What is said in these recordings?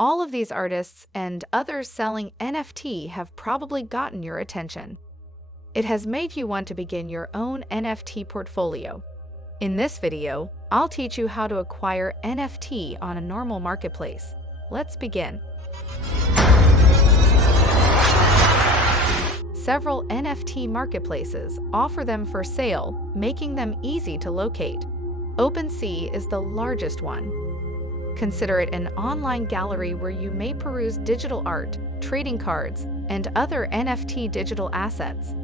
All of these artists and others selling NFT have probably gotten your attention. It has made you want to begin your own NFT portfolio. In this video, I'll teach you how to acquire NFT on a normal marketplace. Let's begin. Several NFT marketplaces offer them for sale, making them easy to locate. OpenSea is the largest one. Consider it an online gallery where you may peruse digital art, trading cards, and other NFT digital assets.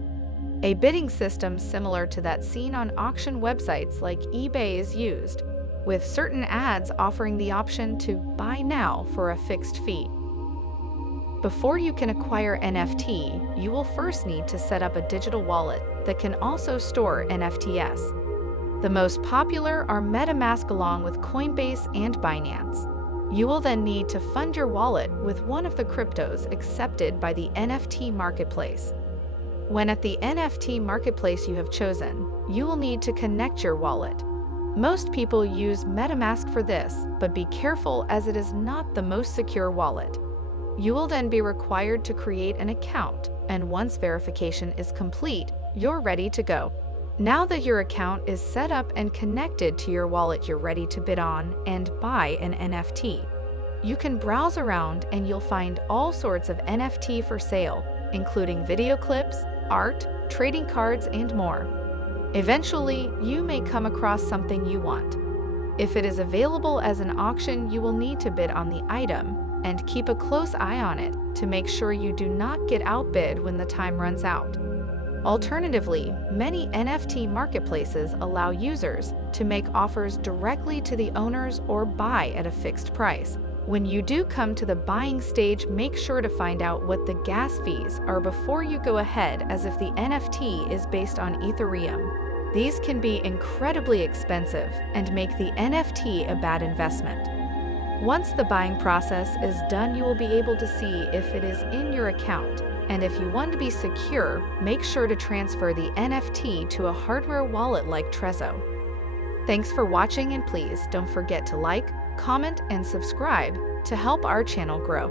A bidding system similar to that seen on auction websites like eBay is used, with certain ads offering the option to buy now for a fixed fee. Before you can acquire NFT, you will first need to set up a digital wallet that can also store NFTs. The most popular are MetaMask along with Coinbase and Binance. You will then need to fund your wallet with one of the cryptos accepted by the NFT Marketplace. When at the NFT Marketplace you have chosen, you will need to connect your wallet. Most people use MetaMask for this, but be careful as it is not the most secure wallet. You will then be required to create an account, and once verification is complete, you're ready to go. Now that your account is set up and connected to your wallet, you're ready to bid on and buy an NFT. You can browse around and you'll find all sorts of NFT for sale, including video clips, art, trading cards, and more. Eventually, you may come across something you want. If it is available as an auction, you will need to bid on the item and keep a close eye on it to make sure you do not get outbid when the time runs out. Alternatively, many NFT marketplaces allow users to make offers directly to the owners or buy at a fixed price. When you do come to the buying stage, make sure to find out what the gas fees are before you go ahead, as if the NFT is based on Ethereum. These can be incredibly expensive and make the NFT a bad investment. Once the buying process is done, you will be able to see if it is in your account. And if you want to be secure, make sure to transfer the NFT to a hardware wallet like Trezor. Thanks for watching, and please don't forget to like, comment, and subscribe to help our channel grow.